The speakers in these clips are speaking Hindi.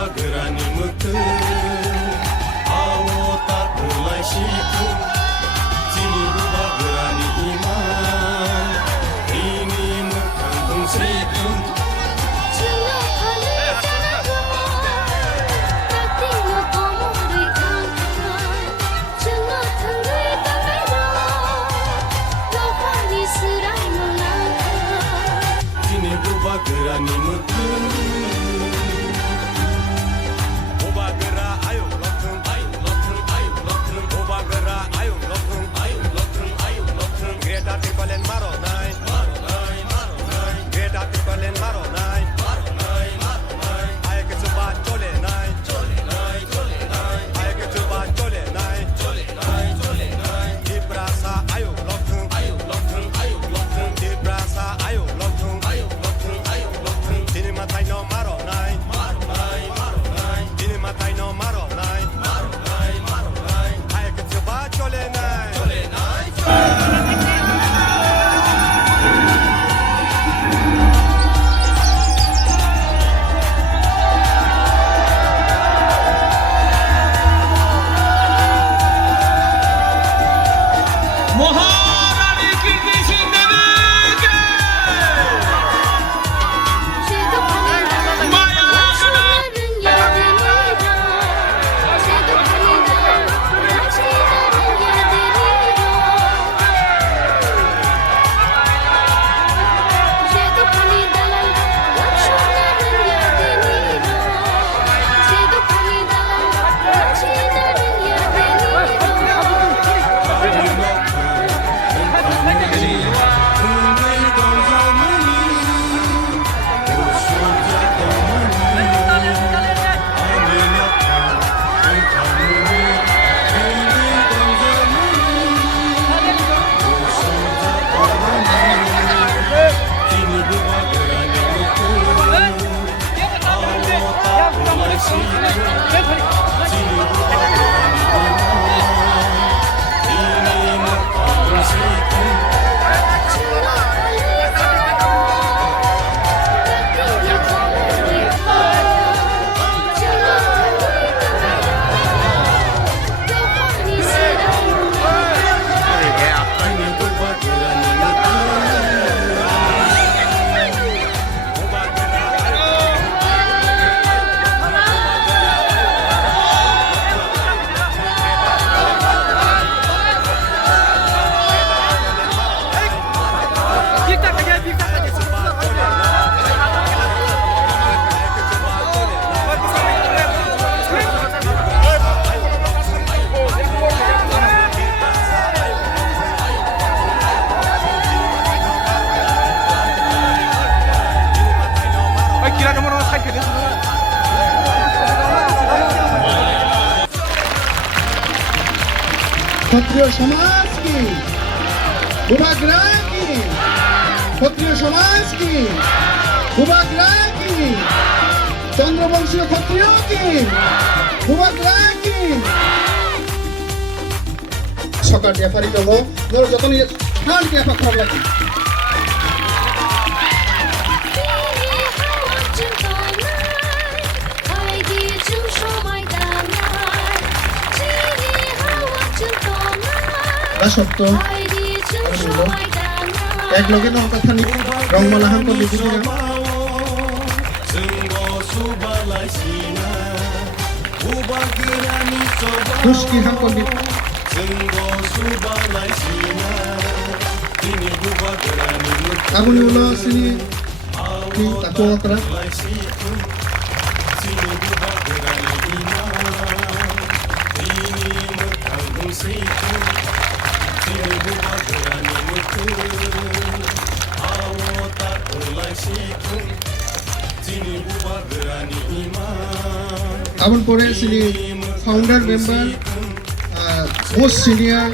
bubagrani mıkı Awo tatılay şikı Sini bubagrani iman Ini mıkın tungsrikın Bubagrani mıkı Bubagra ayuk lokun ayuk lokun ayuk lokun Bubagra ayuk lokun ayuk lokun ayuk lokun Greta Thunberg maro nai Greta Thunberg maro nai Ay ke chuba chole nai Ay ke chuba chole nai Diprasa ayuk lokun ayuk lokun ayuk lokun Diprasa ayuk lokun ayuk lokun Dini matai no maro nai Dini matai no maro nai Ay ke chuba chole nai মহারানী কীর্তি সিং দেবীকে ক্ষত্রিয় সমাজ কি বুবাগ্রা কি ক্ষত্রিয় সমাজ কি বুবাগ্রা কি চন্দ্রবংশীয় ক্ষত্রিয় কি বুবাগ্রা কি সকাল রেফারি হলো ধরো যখন ঠান্ড রেফা খারাপ লাগে সত্য এক লগে ন কথা নি রংমালা হাম করে দিবি না খুশকি হাম করে দিবি আগুনি উলো সিনি কি তাকো করা Abon pore sini founder member, most senior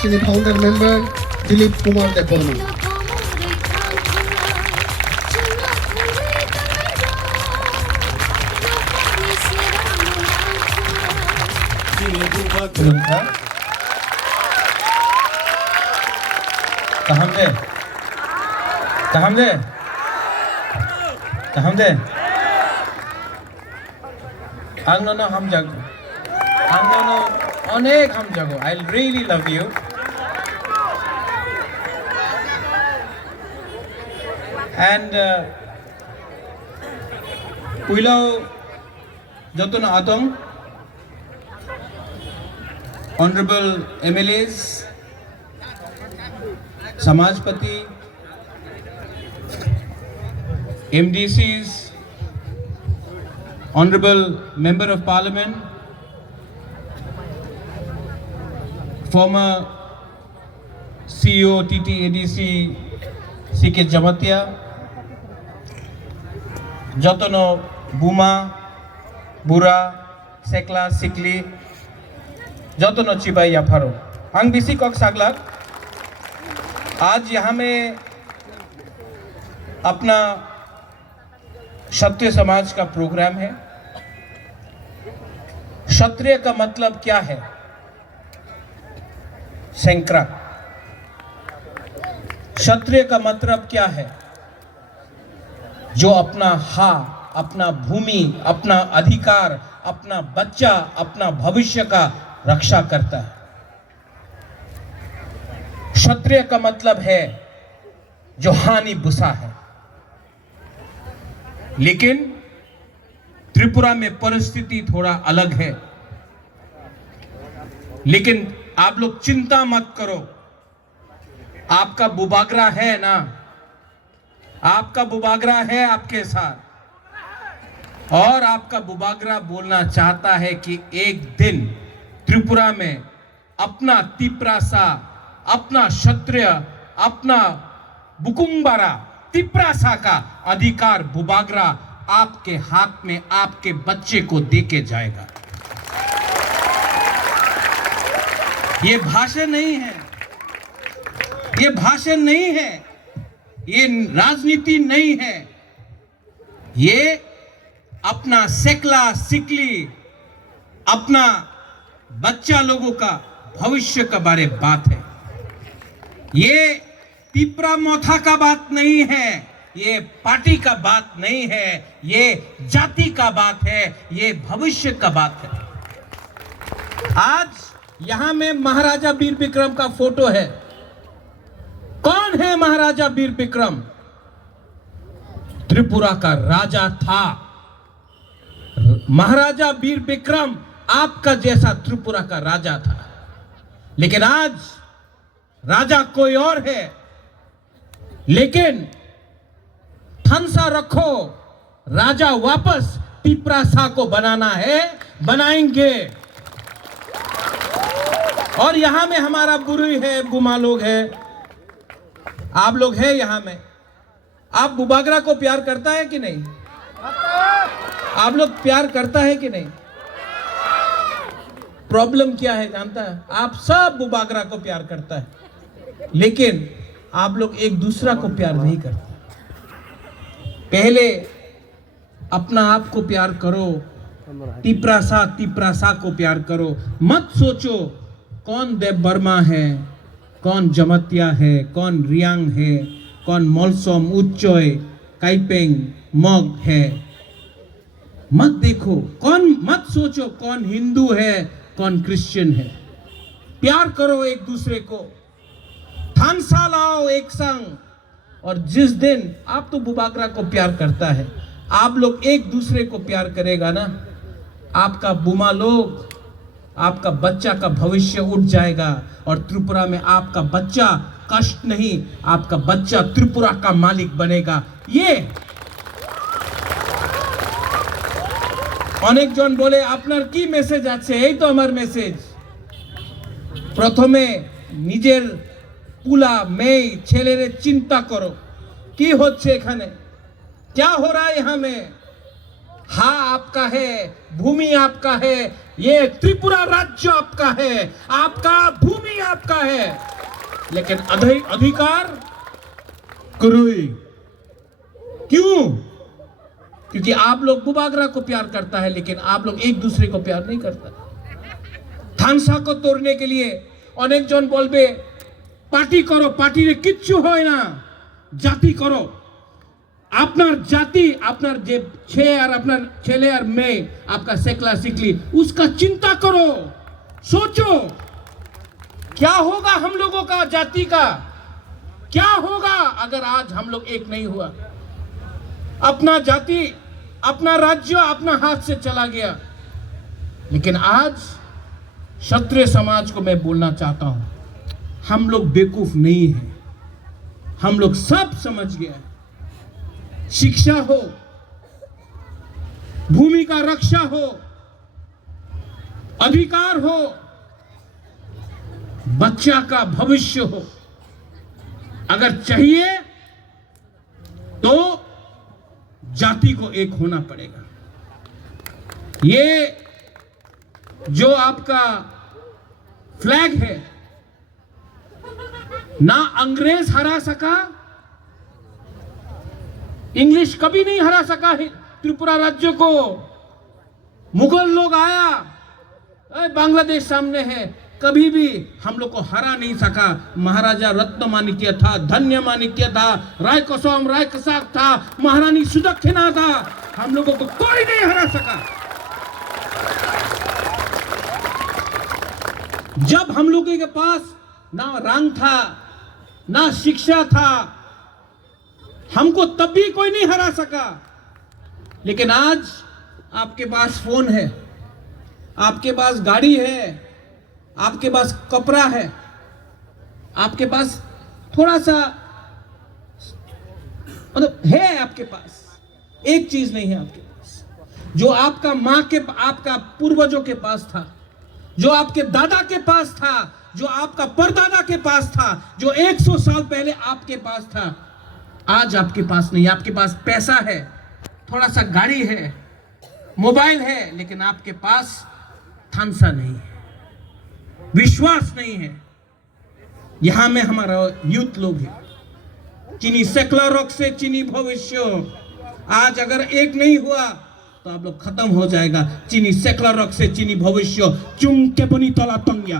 sini founder member Dilip Kumar Deporman. Taham deh. आंगनो हम जागो आंगनो अनेक हम जागो I really love you and पुइलो जतन आतंग ऑनरेबल MLAs समाजपति MDCs Honorable Member of Parliament, former CEO TTADC CK Jamatia, Jotono Buma, Bura, Sekla, Sikli, Jotono Chibai Yaparo. Ang bisi kok saglak, आज यहाँ में अपना क्षत्रिय समाज का प्रोग्राम है। क्षत्रिय का मतलब क्या है? शंकरा। क्षत्रिय का मतलब क्या है? जो अपना अपना भूमि, अपना अधिकार, अपना बच्चा, अपना भविष्य का रक्षा करता है। क्षत्रिय का मतलब है जो हानि बुसा है। लेकिन त्रिपुरा में परिस्थिति थोड़ा अलग है। लेकिन आप लोग चिंता मत करो, आपका बुबागरा है ना, आपका बुबागरा है आपके साथ, और आपका बुबागरा बोलना चाहता है कि एक दिन त्रिपुरा में अपना तिप्रासा, अपना क्षत्रिय, अपना बुकुम्बारा तिप्रासा का अधिकार बुबागरा आपके हाथ में आपके बच्चे को देके जाएगा। ये भाषण नहीं है, ये भाषण नहीं है, ये राजनीति नहीं है, ये अपना सेकला सिकली, अपना बच्चा लोगों का भविष्य का बारे बात है। ये तिप्रा मोथा का बात नहीं है, ये पार्टी का बात नहीं है, ये जाति का बात है, ये भविष्य का बात है। आज यहां में महाराजा वीर विक्रम का फोटो है। कौन है महाराजा वीर विक्रम? त्रिपुरा का राजा था। महाराजा वीर विक्रम आपका जैसा त्रिपुरा का राजा था। लेकिन आज राजा कोई और है। लेकिन ठनसा रखो, राजा वापस तिप्रासा को बनाना है, बनाएंगे। और यहां में हमारा बुरी है, बुमा लोग है, आप लोग है यहां में। आप बुबागरा को प्यार करता है कि नहीं? आप लोग प्यार करता है कि नहीं? प्रॉब्लम क्या है जानता है? आप सब बुबागरा को प्यार करता है, लेकिन आप लोग एक दूसरा को प्यार नहीं करते। पहले अपना आप को प्यार करो, तिप्रासा को प्यार करो। मत सोचो कौन देव वर्मा है, कौन जमतिया है, कौन रियांग है, कौन मोलसोम, उच्चोय, काइपेंग, मग है। मत देखो कौन, मत सोचो कौन हिंदू है, कौन क्रिश्चियन है। प्यार करो एक दूसरे को, थानसा लाओ एक संग। और जिस दिन आप तो बुबागरा को प्यार करता है, आप लोग एक दूसरे को प्यार करेगा ना, आपका बुमा लोग, आपका बच्चा का भविष्य उठ जाएगा। और त्रिपुरा में आपका बच्चा कष्ट नहीं, आपका बच्चा त्रिपुरा का मालिक बनेगा। ये अनेक जन बोले আপনার কি মেসেজ আছে? এই তো আমার মেসেজ। প্রথমে নিজের পুলা মেয়ে ছেলেরে চিন্তা করো কি হচ্ছে এখানে, क्या हो रहा है यहाँ में। हाँ आपका है, भूमि आपका है, ये त्रिपुरा राज्य आपका है, आपका भूमि आपका है, लेकिन अधिकार कोई क्यों? क्योंकि आप लोग बुबागरा को प्यार करता है, लेकिन आप लोग एक दूसरे को प्यार नहीं करता। थानसा को तोड़ने के लिए अनेक जन बोलबे पार्टी करो, पार्टी रे किच्छु होय ना, जाति करो। আপনার জাতি, আপনার যে ছেলে আর আপনার ছেলে আর মেয়ে आपका सेकला सिकली, उसका चिंता करो, सोचो क्या होगा हम लोगों का, जाति का क्या होगा अगर आज हम लोग एक नहीं हुआ। अपना जाति, अपना राज्य अपना हाथ से चला गया। लेकिन आज क्षत्रिय समाज को मैं बोलना चाहता हूं, हम लोग बेवकूफ नहीं हैं, हम लोग सब समझ गए। शिक्षा हो, भूमि का रक्षा हो, अधिकार हो, बच्चा का भविष्य हो, अगर चाहिए तो जाति को एक होना पड़ेगा। ये जो आपका फ्लैग है, ना अंग्रेज हरा सका, इंग्लिश कभी नहीं हरा सका त्रिपुरा राज्य को। मुगल लोग आया, बांग्लादेश सामने है, कभी भी हम लोग को हरा नहीं सका। महाराजा रत्नमाणिक्य था, धन्यमाणिक्य था, राय कसोम राय कसाक था, महारानी सुदक्षिणा था, हम लोगों को कोई नहीं हरा सका। जब हम लोगों के पास ना रंग था, ना शिक्षा था, हमको तब भी कोई नहीं हरा सका। लेकिन आज आपके पास फोन है, आपके पास गाड़ी है, आपके पास कपड़ा है, आपके पास थोड़ा सा मतलब है, आपके पास एक चीज नहीं है आपके पास, जो आपका मां के, आपका पूर्वजों के पास था, जो आपके दादा के पास था, जो आपका परदादा के पास था, जो 100 साल पहले आपके पास था, आज आपके पास नहीं। आपके पास पैसा है, थोड़ा सा गाड़ी है, मोबाइल है, लेकिन आपके पास थानसा नहीं है, विश्वास नहीं है। यहां में हमारा यूथ लोग है, चीनी सेकुलर रोग से चीनी भविष्य, आज अगर एक नहीं हुआ तो आप लोग खत्म हो जाएगा। चीनी सेकुलर रोग से चीनी भविष्य, चुंग के बनी तला तंगिया।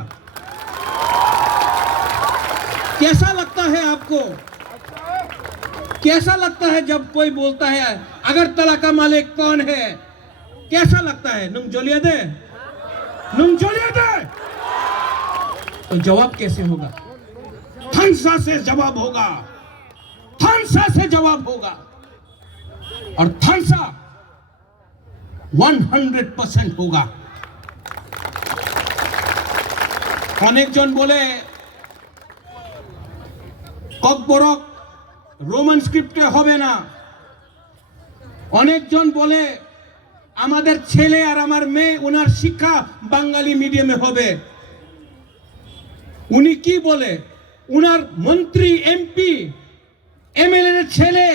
कैसा लगता है आपको, कैसा लगता है जब कोई बोलता है अगरतला का मालिक कौन है, कैसा लगता है? नुम जोलिया दे, नुम जोलिया दे। तो जवाब कैसे होगा? थानसा से जवाब होगा, थानसा से जवाब होगा। और थानसा 100% होगा। अनेक जन बोले ककबरक रोमान स्क्रिप्टे होबे ना, अनेक जन बोले आमादेर छेले और आमार मेये उनार शिक्षा बांगाली मीडियामे होबे। उनी की बोले, उनार मंत्री एमपी एमएलए छेले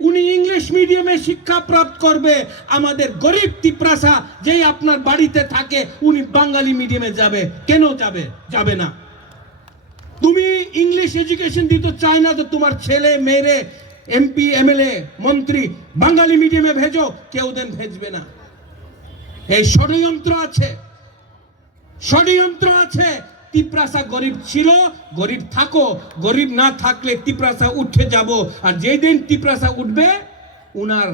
उनी इंग्लिश मीडियामे शिक्षा प्राप्त करबे, आमादेर गरीब तिप्रासा जे आपनार बाड़ीते थाके उनी बांगाली मीडियामे जाबे। केन जाबे? जाबे ना। তুমি ইংলিশ এডুকেশন দিতে চাই না তো তোমার ছেলে মেয়ে এমপি এমএলএ মন্ত্রী বাঙালি মিডিয়ামে ভেজো, কেউ দেন ভেজবে না। এই ষড়যন্ত্র আছে, ষড়যন্ত্র আছে। তিপ্রাসা গরিব ছিল, গরিব থাকো, গরিব না থাকলে তিপ্রাসা উঠে যাব। আর যেই দিন তিপ্রাসা উঠবে উনার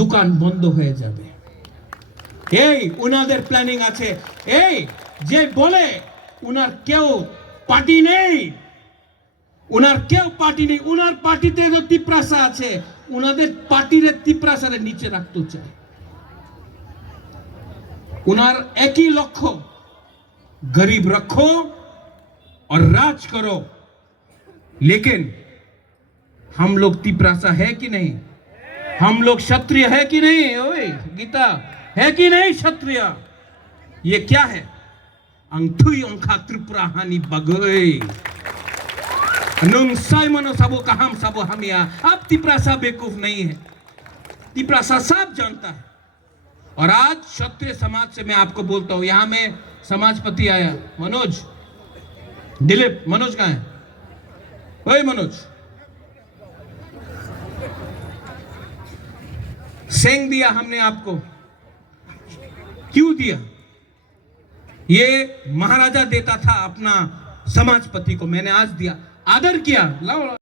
দোকান বন্ধ হয়ে যাবে। এই উনাদের প্ল্যানিং আছে। এই যে বলে উনার কেউ পার্টি নেই, উনার কেউ পার্টি নেই, উনার পার্টিতে যে তিপ্রাসা আছে উনাদের পার্টির তিপ্রাসারে নিচে রাখতে চায়। उनार एक ही लक्ष्य, गरीब रखो और राज करो। लेकिन हम लोग तिप्रासा है कि नहीं? हम लोग क्षत्रिय है कि नहीं? ओए गीता है कि नहीं क्षत्रिय? ये क्या है? अंगथुई अंखा त्रिपुरा हानि बगोई नुंग साइमनो सबो का हम सबो हमिया। अब तिप्रासा बेवकूफ नहीं है, तिप्रासा सब जानता है। और आज क्षत्रिय समाज से मैं आपको बोलता हूं, यहां में समाजपति आया मनोज, दिलीप, मनोज कहां है? ओए मनोज, सेंग दिया हमने आपको, क्यों दिया? ये महाराजा देता था अपना समाजपति को, मैंने आज दिया, आदर किया। लाओ